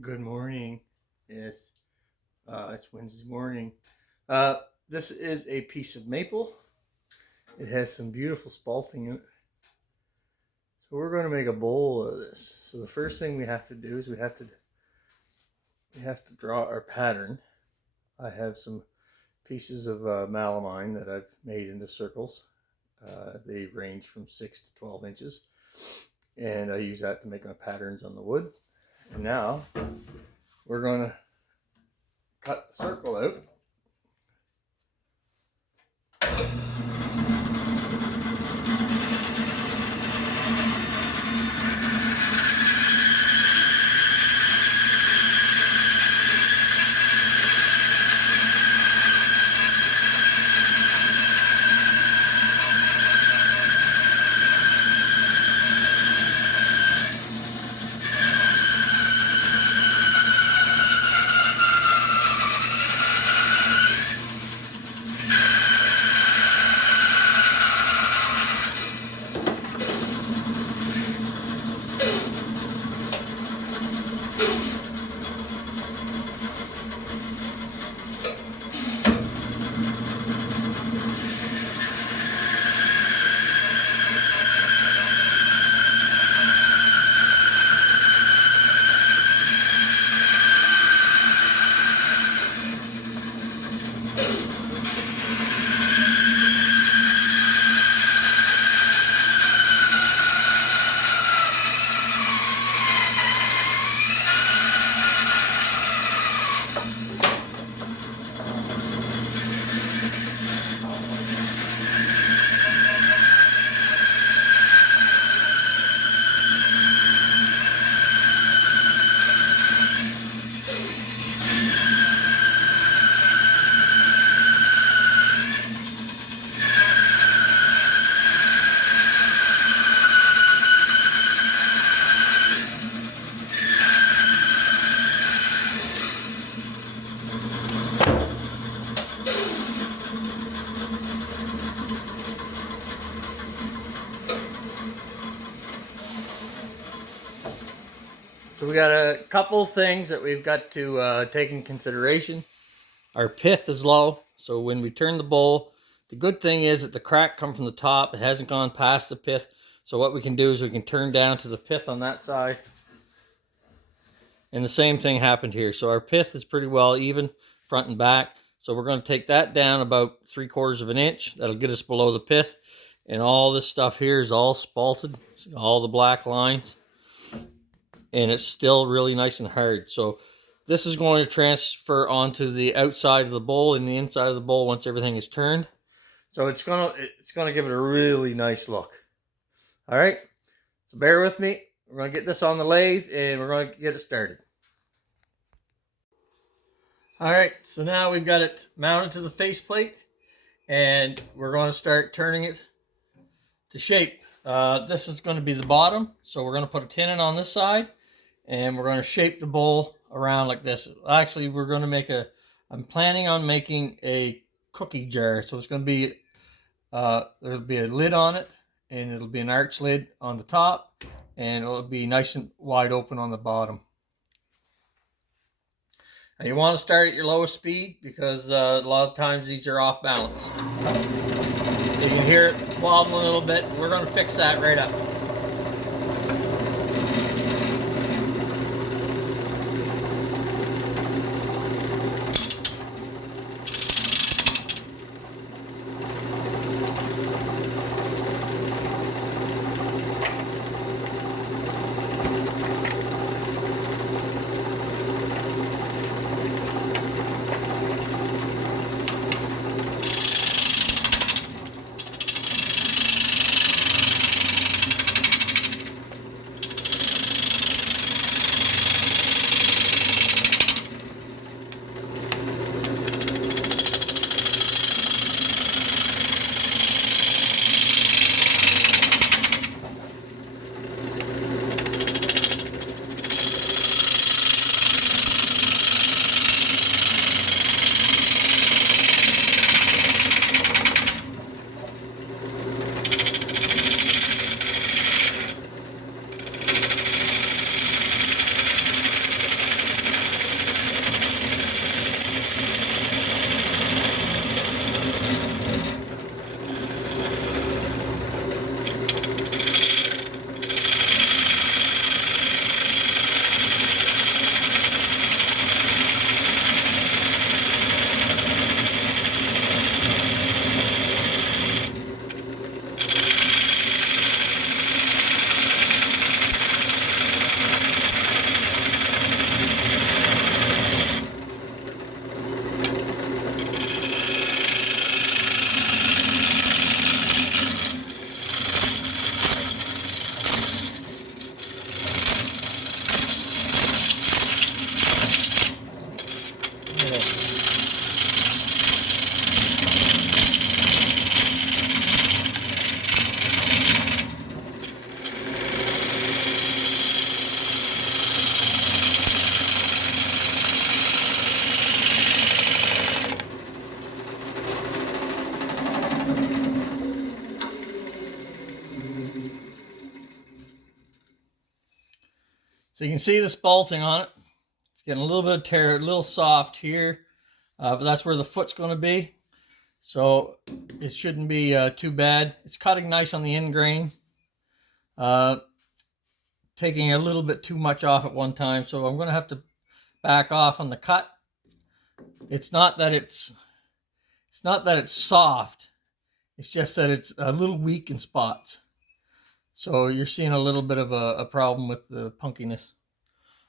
Good morning. Yes, it's Wednesday morning. This is a piece of maple. It has some beautiful spalting in it. So we're going to make a bowl of this. So the first thing we have to do is we have to draw our pattern. I have some pieces of melamine that I've made into circles. They range from 6 to 12 inches. And I use that to make my patterns on the wood. And now we're going to cut the circle out. So we got a couple things that we've got to take in consideration. Our pith is low, so when we turn the bowl, the good thing is that the crack comes from the top. It hasn't gone past the pith. So what we can do is we can turn down to the pith on that side. And the same thing happened here. So our pith is pretty well even, front and back. So we're going to take that down about 3/4 of an inch. That'll get us below the pith. And all this stuff here is all spalted, all the black lines. And it's still really nice and hard. So this is going to transfer onto the outside of the bowl and the inside of the bowl once everything is turned. So it's gonna give it a really nice look. All right, so bear with me. We're gonna get this on the lathe and we're gonna get it started. All right, so now we've got it mounted to the faceplate and we're going to start turning it to shape. This is going to be the bottom, so we're going to put a tenon on this side. And we're going to shape the bowl around like this. Actually, we're going to make I'm planning on making a cookie jar. So it's going to be, there'll be a lid on it, and it'll be an arch lid on the top, and it'll be nice and wide open on the bottom. And you want to start at your lowest speed because a lot of times these are off balance. You can hear it wobbling a little bit. We're going to fix that right up. So you can see the spalting on it. It's getting a little bit of tear, a little soft here, but that's where the foot's going to be. So it shouldn't be too bad. It's cutting nice on the end grain. Taking a little bit too much off at one time, so I'm going to have to back off on the cut. It's not that it's soft. It's just that it's a little weak in spots. So you're seeing a little bit of a problem with the punkiness.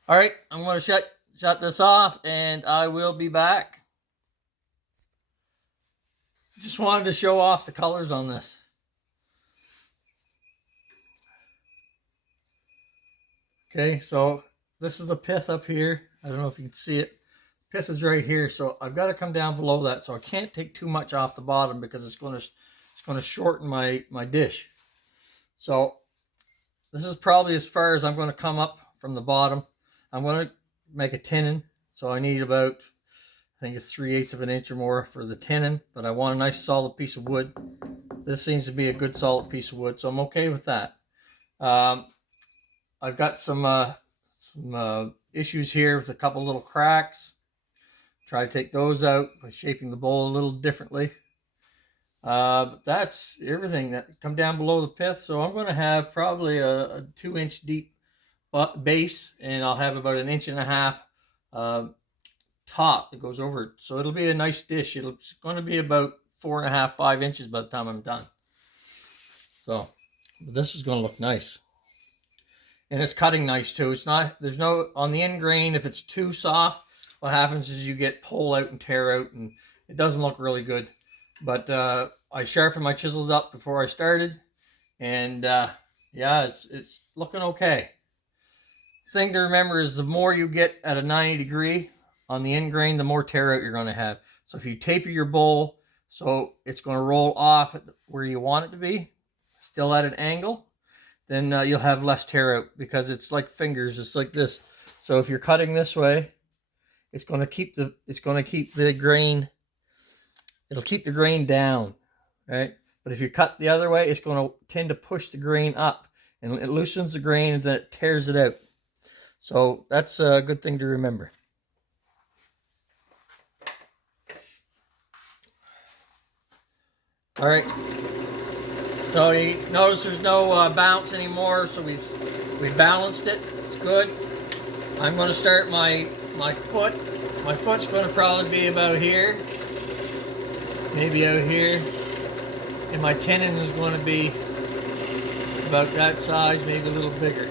All right, I'm going to shut this off, and I will be back. Just wanted to show off the colors on this. Okay, so this is the pith up here. I don't know if you can see it. Pith is right here, so I've got to come down below that, so I can't take too much off the bottom because it's going to shorten my dish. So this is probably as far as I'm going to come up from the bottom. I'm going to make a tenon, so I need about, I think it's 3/8 of an inch or more for the tenon, but I want a nice solid piece of wood. This seems to be a good solid piece of wood, so I'm okay with that. I've got some issues here with a couple little cracks. Try to take those out by shaping the bowl a little differently. But that's everything that come down below the pith. So I'm going to have probably a 2-inch deep base, and I'll have about 1.5 inches top that goes over it. So it'll be a nice dish. It's going to be about 4.5, 5 inches by the time I'm done. So this is going to look nice. And it's cutting nice too. There's no, on the end grain, if it's too soft, what happens is you get pull out and tear out, and it doesn't look really good. But I sharpened my chisels up before I started, and yeah, it's looking okay. Thing to remember is the more you get at a 90 degree on the end grain, the more tear out you're going to have. So if you taper your bowl so it's going to roll off at where you want it to be, still at an angle, then you'll have less tear out, because it's like fingers. It's like this. So if you're cutting this way, it's going to keep the grain. It'll keep the grain down, right? But if you cut the other way, it's going to tend to push the grain up, and it loosens the grain, and then it tears it out. So that's a good thing to remember. All right. So you notice there's no bounce anymore, so we've balanced it. It's good. I'm going to start my foot. My foot's going to probably be about here, maybe out here, and my tenon is going to be about that size, maybe a little bigger.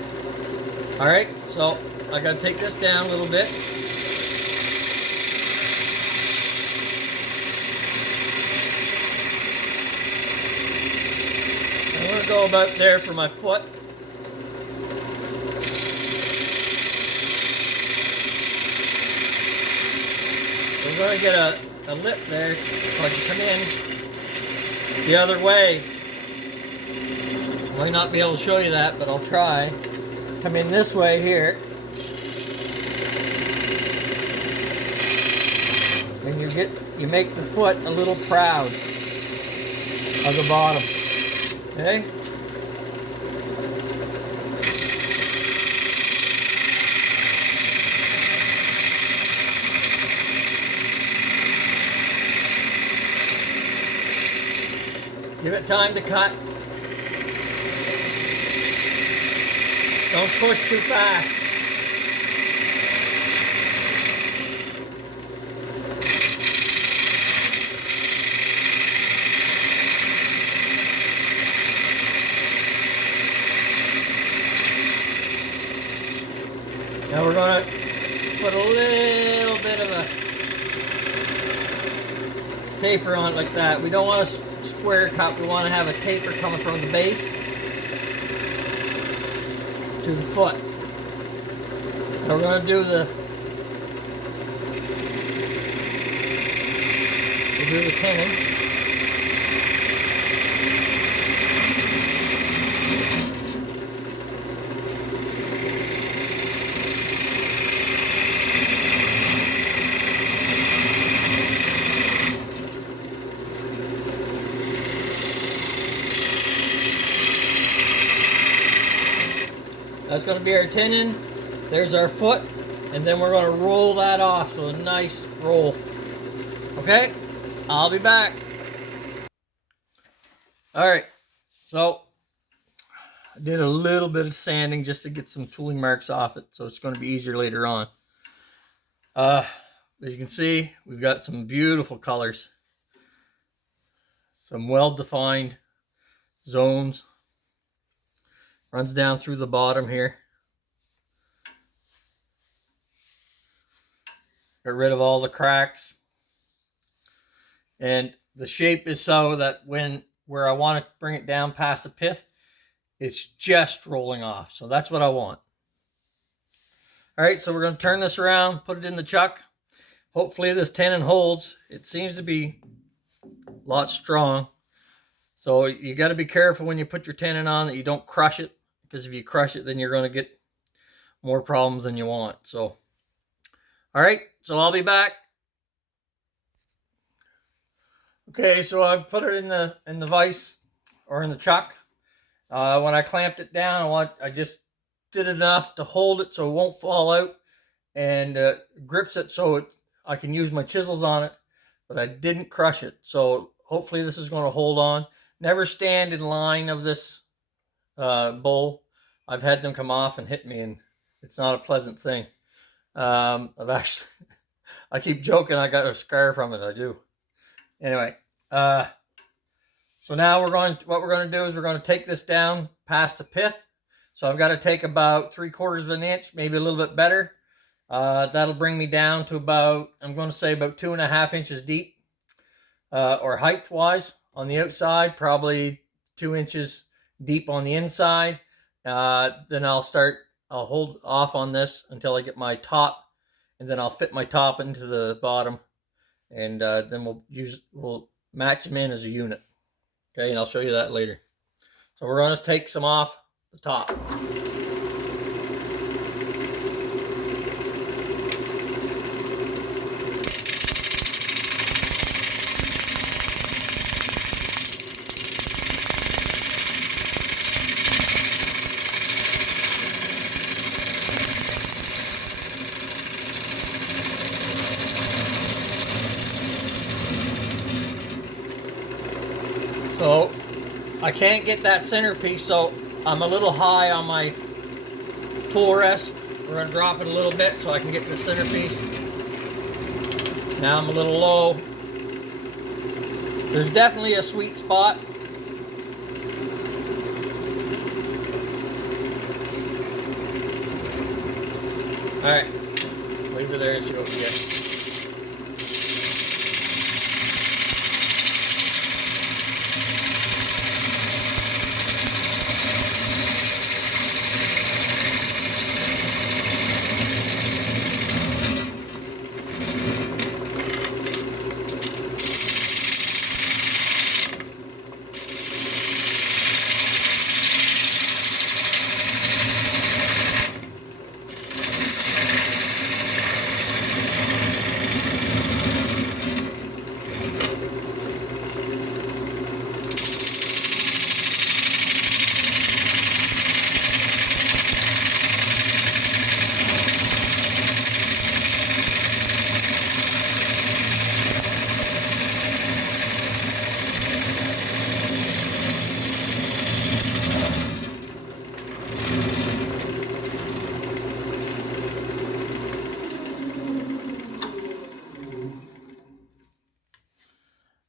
All right, so I got to take this down a little bit. I'm going to go about there for my foot. We're going to get a lip there so I can come in the other way. I might not be able to show you that, but I'll try. Come in this way here. And you make the foot a little proud of the bottom. Okay? Give it time to cut. Don't push too fast. Now we're going to put a little bit of a taper on it like that. We don't want a square cut. We want to have a taper coming from the base to the foot. Now we're going to do the tenon. That's going to be our tenon. There's our foot, and then we're going to roll that off, so a nice roll. Okay, I'll be back. All right, so I did a little bit of sanding just to get some tooling marks off it, so it's going to be easier later on. As you can see, we've got some beautiful colors, some well-defined zones. Runs down through the bottom here. Get rid of all the cracks. And the shape is so that where I want to bring it down past the pith, it's just rolling off. So that's what I want. All right, so we're going to turn this around, put it in the chuck. Hopefully this tenon holds. It seems to be a lot strong. So you got to be careful when you put your tenon on that you don't crush it, because if you crush it, then you're going to get more problems than you want. So, all right, so I'll be back. Okay, so I've put it in the vise or in the chuck. When I clamped it down, I just did enough to hold it so it won't fall out, and grips it so I can use my chisels on it, but I didn't crush it. So hopefully this is going to hold on. Never stand in line of this bowl. I've had them come off and hit me, and it's not a pleasant thing. I keep joking I got a scar from it. I do. Anyway, so now what we're going to do is we're going to take this down past the pith. So I've got to take about 3/4 of an inch, maybe a little bit better. That'll bring me down to about, I'm going to say about 2.5 inches deep, or height wise on the outside, probably 2 inches deep on the inside. Then I'll hold off on this until I get my top, and then I'll fit my top into the bottom, and then we'll match them in as a unit. Okay, and I'll show you that later. So we're going to take some off the top. So I can't get that centerpiece, so I'm a little high on my tool rest. We're going to drop it a little bit so I can get the centerpiece. Now I'm a little low. There's definitely a sweet spot. All right, leave her there and see what we get.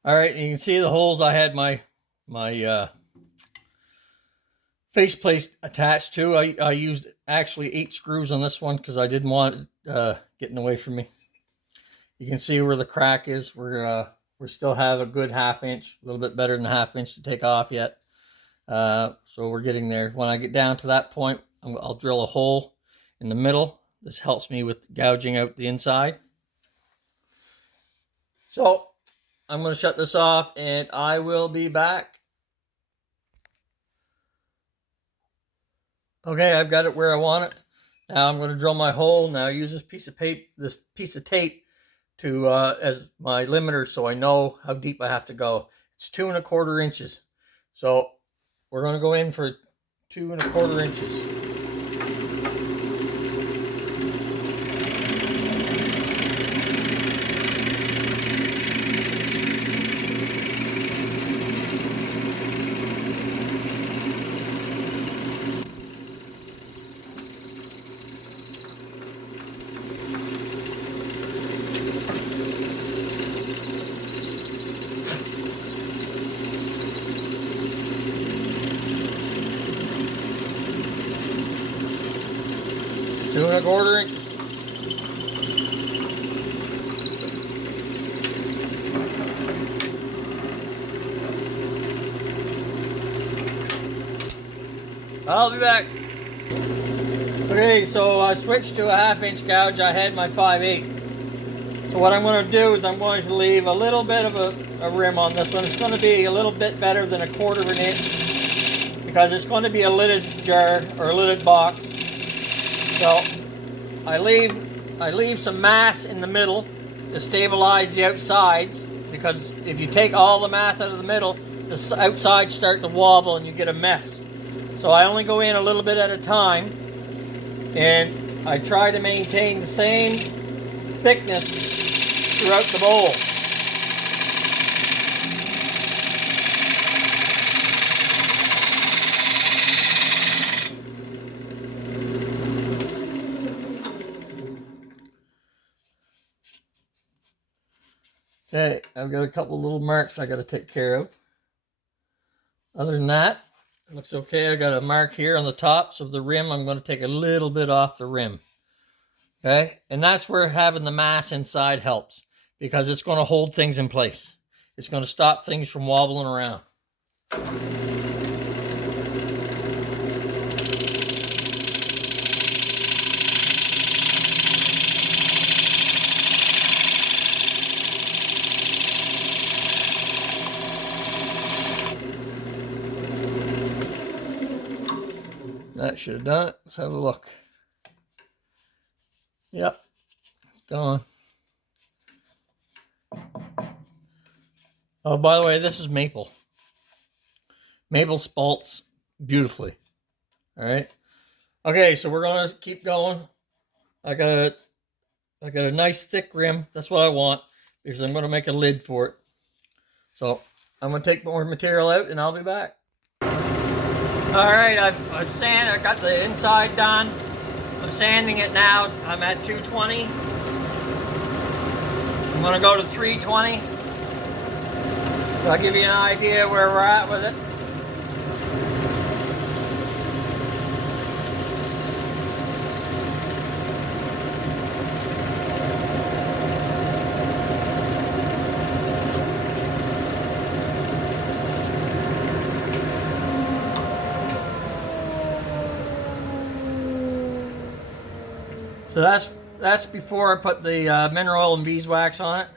All right, you can see the holes I had my face plate attached to. I used actually 8 screws on this one because I didn't want it getting away from me. You can see where the crack is. We still have a good 1/2 inch, a little bit better than 1/2 inch to take off yet. So we're getting there. When I get down to that point, I'll drill a hole in the middle. This helps me with gouging out the inside. So I'm going to shut this off, and I will be back. Okay, I've got it where I want it. Now I'm going to drill my hole. Now I use this piece of tape to as my limiter, so I know how deep I have to go. It's 2¼ inches. So we're going to go in for 2¼ inches. 2 1/4 inch. I'll be back. Okay, so I switched to a 1/2 inch gouge. I had my 5/8. So what I'm going to do is I'm going to leave a little bit of a rim on this one. It's going to be a little bit better than 1/4 inch because it's going to be a lidded jar or a lidded box. So I leave some mass in the middle to stabilize the outsides, because if you take all the mass out of the middle, the outsides start to wobble and you get a mess. So I only go in a little bit at a time, and I try to maintain the same thickness throughout the bowl. Okay, I've got a couple little marks I got to take care of. Other than that, it looks okay. I got a mark here on the tops of the rim. I'm going to take a little bit off the rim. Okay, and that's where having the mass inside helps, because it's going to hold things in place. It's going to stop things from wobbling around. That should have done it. Let's have a look. Yep, it's gone. Oh, by the way, this is maple. Maple spalts beautifully. All right. Okay, so we're gonna keep going. I got a nice thick rim. That's what I want, because I'm gonna make a lid for it. So I'm gonna take more material out and I'll be back. All right, I've sanded. I got the inside done. I'm sanding it now. I'm at 220. I'm gonna go to 320. So I'll give you an idea where we're at with it. So that's before I put the mineral oil and beeswax on it.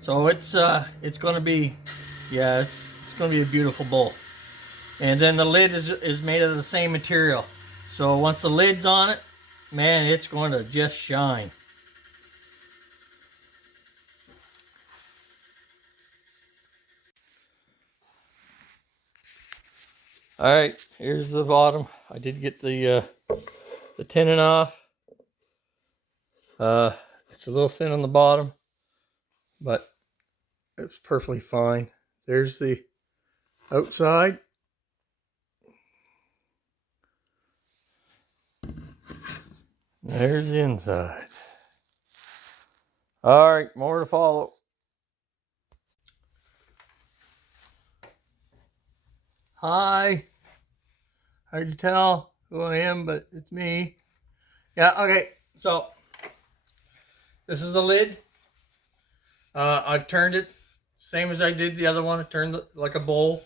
So it's going to be, yeah, it's going to be a beautiful bowl. And then the lid is made of the same material. So once the lid's on it, man, it's going to just shine. All right, here's the bottom. I did get the tinning off. It's a little thin on the bottom, but it's perfectly fine. There's the outside. There's the inside. All right, more to follow. Hi. Hard to tell who I am, but it's me. Yeah, okay, so this is the lid. I've turned it same as I did the other one. I turned it like a bowl.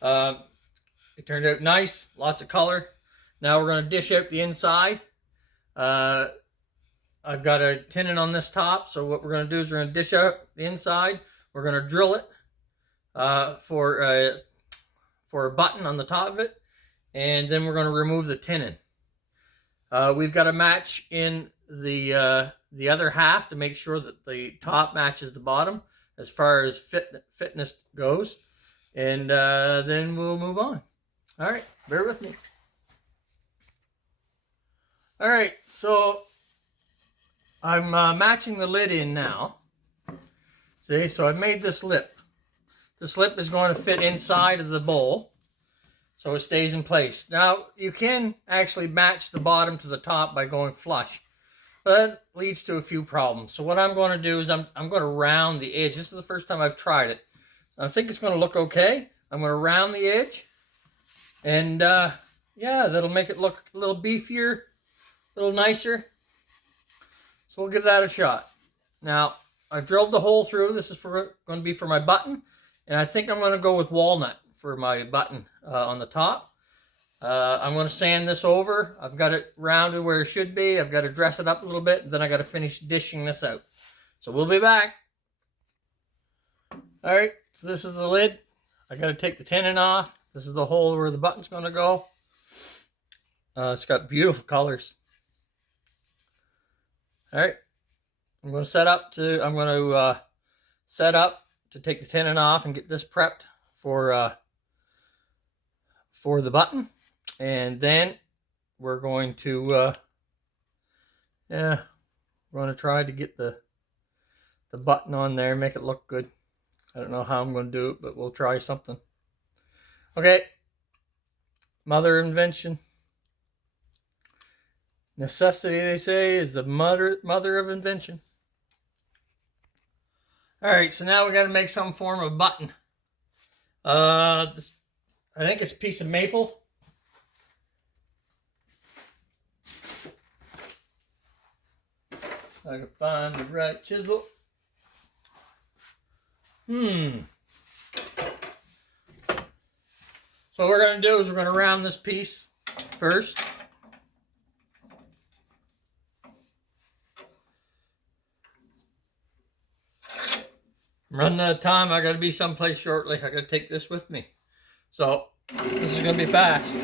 It turned out nice, lots of color. Now we're going to dish out the inside. I've got a tenon on this top, so what we're going to do is we're going to dish out the inside. We're going to drill it for a button on the top of it, and then we're going to remove the tenon. We've got a match in the other half to make sure that the top matches the bottom as far as fitness goes, and then we'll move on. All right, bear with me. All right, so I'm matching the lid in now. See, so I've made this lip. This lip is going to fit inside of the bowl, so it stays in place. Now, you can actually match the bottom to the top by going flush, but that leads to a few problems. So what I'm going to do is I'm going to round the edge. This is the first time I've tried it. I think it's going to look okay. I'm going to round the edge, and yeah, that'll make it look a little beefier, a little nicer. So we'll give that a shot. Now, I drilled the hole through. This is going to be for my button. And I think I'm going to go with walnut for my button on the top. I'm going to sand this over. I've got it rounded where it should be. I've got to dress it up a little bit. Then I got to finish dishing this out. So we'll be back. All right, so this is the lid. I got to take the tenon off. This is the hole where the button's going to go. It's got beautiful colors. All right, I'm going to set up to take the tenon off and get this prepped for the button, and then we're going to try to get the button on there, make it look good. I don't know how I'm going to do it, but we'll try something. Okay, mother invention. Necessity, they say, is the mother of invention. All right, so now we got to make some form of button. I think it's a piece of maple. I can find the right chisel. So what we're going to do is we're going to round this piece first. I'm running out of time. I got to be someplace shortly. I got to take this with me. So this is going to be fast.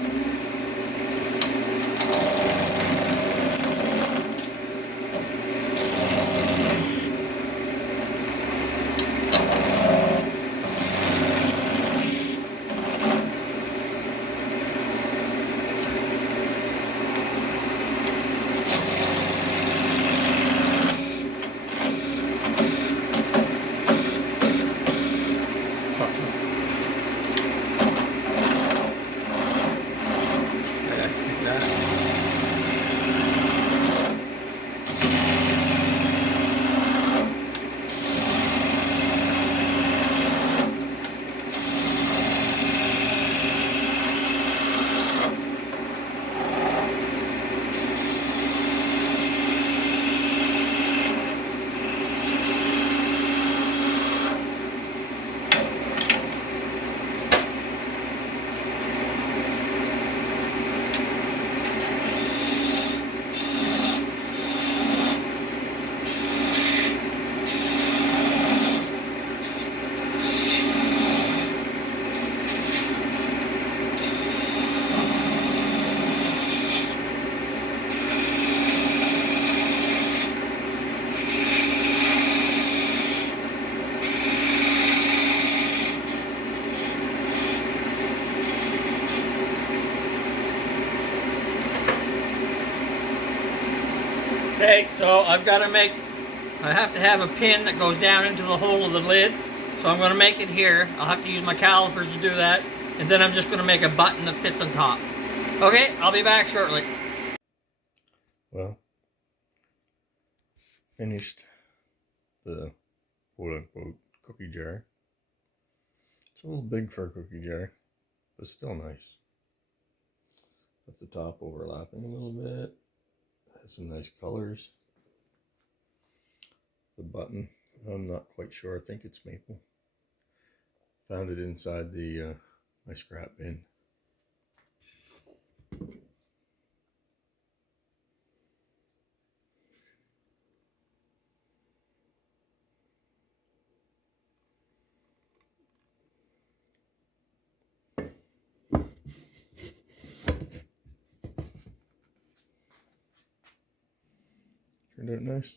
Okay, so I have to have a pin that goes down into the hole of the lid. So I'm going to make it here. I'll have to use my calipers to do that. And then I'm just going to make a button that fits on top. Okay, I'll be back shortly. Well, finished the quote-unquote cookie jar. It's a little big for a cookie jar, but still nice. Got the top overlapping a little bit. Has some nice colors. The button, I'm not quite sure. I think it's maple. Found it inside the my scrap bin. Turned out nice.